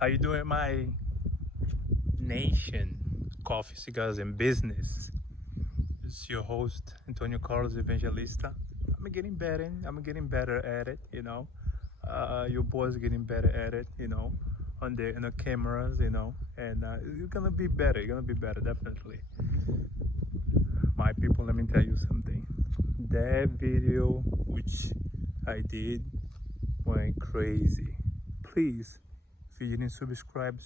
How you doing, my nation? Coffee, cigars, and business. It's your host, Antonio Carlos Evangelista. I'm getting better. I'm getting better at it. Your boy's getting better at it. On the cameras. And you're gonna be better. You're gonna be better, definitely. My people, let me tell you something. That video which I did went crazy. Please, if you didn't subscribe,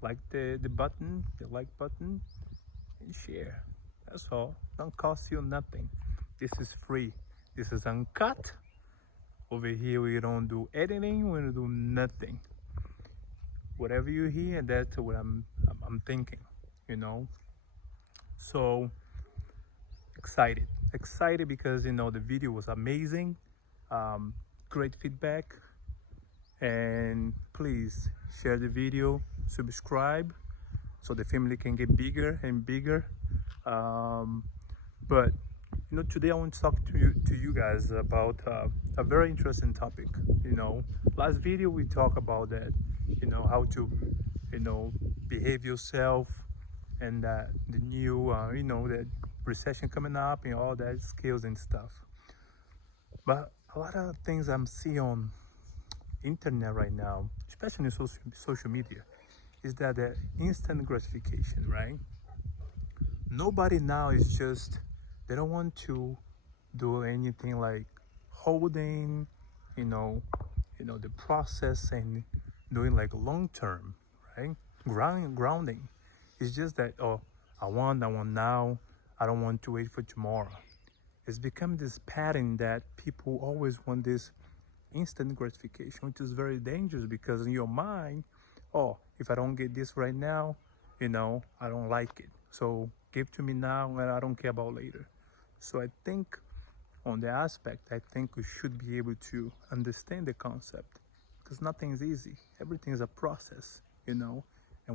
like the like button, and share. That's all. Don't cost you nothing. This is free. This is uncut. Over here we don't do editing, we don't do nothing. Whatever you hear, that's what I'm thinking, you know. So excited. Excited because the video was amazing. Um, Great feedback. And please share the video, subscribe so the family can get bigger and bigger. Um, but today I want to talk to you guys about a very interesting topic. Last video we talked about that. How to behave yourself, and the new that recession coming up and all that skills and stuff. But a lot of things I'm seeing on internet right now, especially in social media, is that the instant gratification, right? Nobody now is just, they don't want to do anything like holding, you know, the process and doing like long term, right? Grounding. It's just that, oh, I want now. I don't want to wait for tomorrow. It's become this pattern that people always want this instant gratification, which is very dangerous because in your mind, oh, if I don't get this right now, I don't like it. So give to me now and I don't care about later. So I think on the aspect, I think we should be able to understand the concept because nothing is easy. Everything is a process. And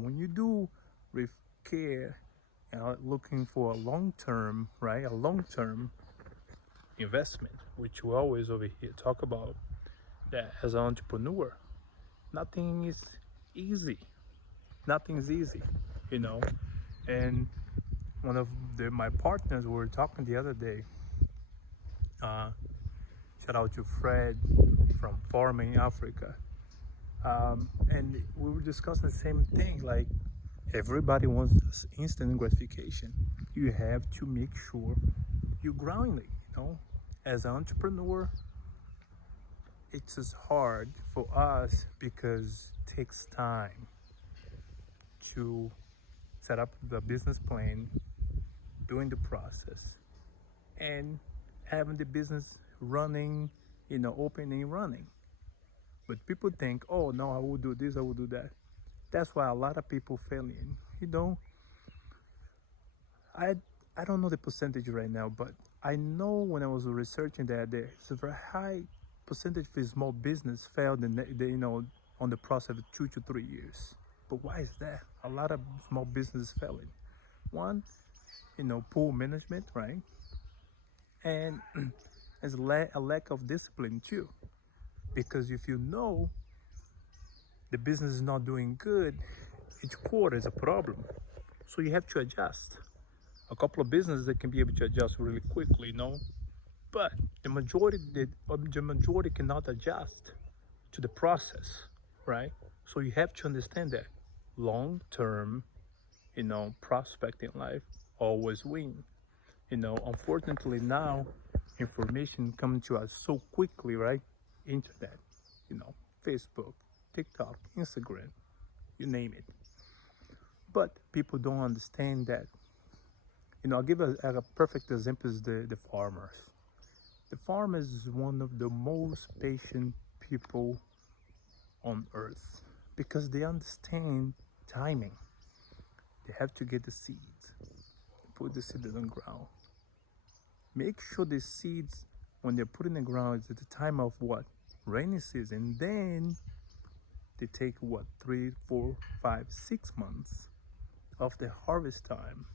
when you do with care and looking for a long term, right, a long term investment, which we always over here talk about, that as an entrepreneur, nothing is easy. Nothing's easy, you know. And one of my partners were talking the other day. Uh, Shout out to Fred from Farming Africa. And we were discussing the same thing. Like everybody wants this instant gratification. You have to make sure you ground it. As an entrepreneur, it's as hard for us because it takes time to set up the business plan, doing the process, and having the business running, open and running. But people think, oh no, I will do this, I will do that. That's why a lot of people failing. I I don't know the percentage right now, but I know when I was researching that there's a very high percentage of small business failed on the process of 2 to 3 years. But why is that? A lot of small businesses failing. One, poor management, right? And there's a lack of discipline too. Because if the business is not doing good, each quarter is a problem. So you have to adjust. A couple of businesses that can be able to adjust really quickly. But the majority cannot adjust to the process, right? So you have to understand that long term, prospect in life always win. Unfortunately now information coming to us so quickly, right? Internet, Facebook, TikTok, Instagram, you name it. But people don't understand that. I'll give a perfect example is the farmers. The farmers is one of the most patient people on earth because they understand timing. They have to get the seeds, put the seed in the ground. Make sure the seeds, when they're put in the ground, is at the time of what? Rainy season. Then they take what? 3, 4, 5, 6 months of the harvest time.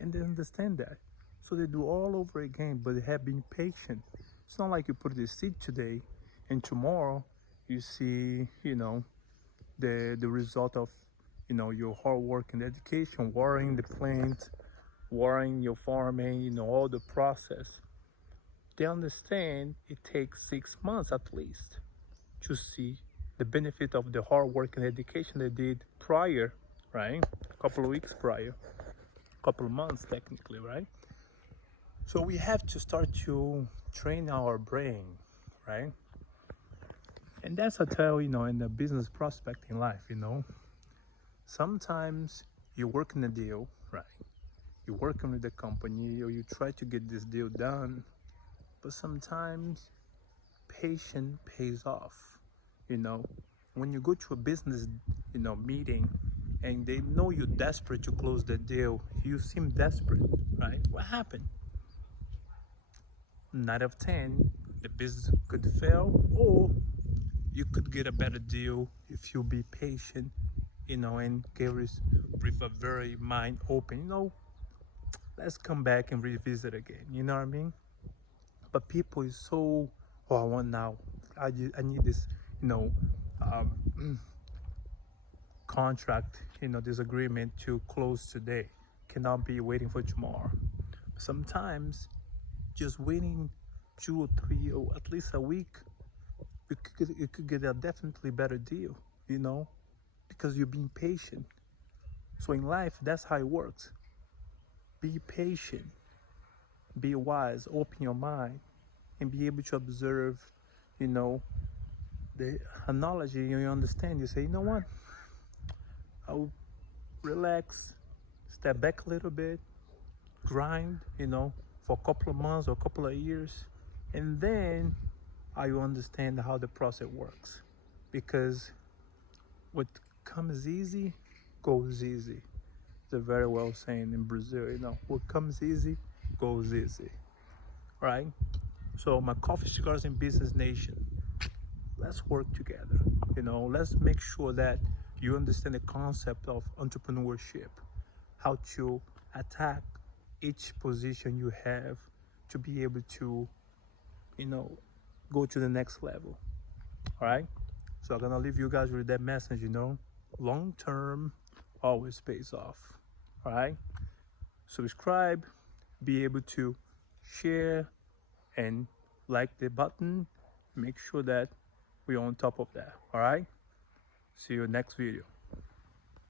And they understand that. So they do all over again, but they have been patient. It's not like you put the seed today and tomorrow you see, the result of, you know, your hard work and dedication, watering the plant, watering your farming, you know, all the process. They understand it takes 6 months at least to see the benefit of the hard work and dedication they did prior, right? A couple of weeks prior, a couple of months technically, right? So we have to start to train our brain, right? And that's I tell, you know, in the business prospect in life, you know, sometimes you work in a deal, right? You're working with the company or you try to get this deal done, but sometimes patience pays off. You know, when you go to a business, you know, meeting and they know you're desperate to close the deal, you seem desperate, right? What happened? 9 of 10, the business could fail, or you could get a better deal if you be patient, you know, and get with a very mind open, you know, let's come back and revisit again, you know what I mean? But people is so, oh, I want now, I need this, you know, contract, you know, this agreement to close today, cannot be waiting for tomorrow. Sometimes just waiting 2 or 3 or at least a week, you could get a definitely better deal, you know, because you're being patient. So in life, that's how it works. Be patient, be wise, open your mind, and be able to observe, you know, the analogy. You understand, you say, you know what, I'll relax, step back a little bit, grind, you know, for a couple of months or a couple of years, and then I will understand how the process works. Because what comes easy goes easy. It's a very well saying in Brazil, you know, what comes easy goes easy, right? So my Coffee Cigars and Business Nation, let's work together. You know, let's make sure that you understand the concept of entrepreneurship, how to attack each position you have to be able to, you know, go to the next level. All right. So I'm gonna leave you guys with that message, you know, long term always pays off. All right. Subscribe, be able to share and like the button. Make sure that we're on top of that. All right. See you next video.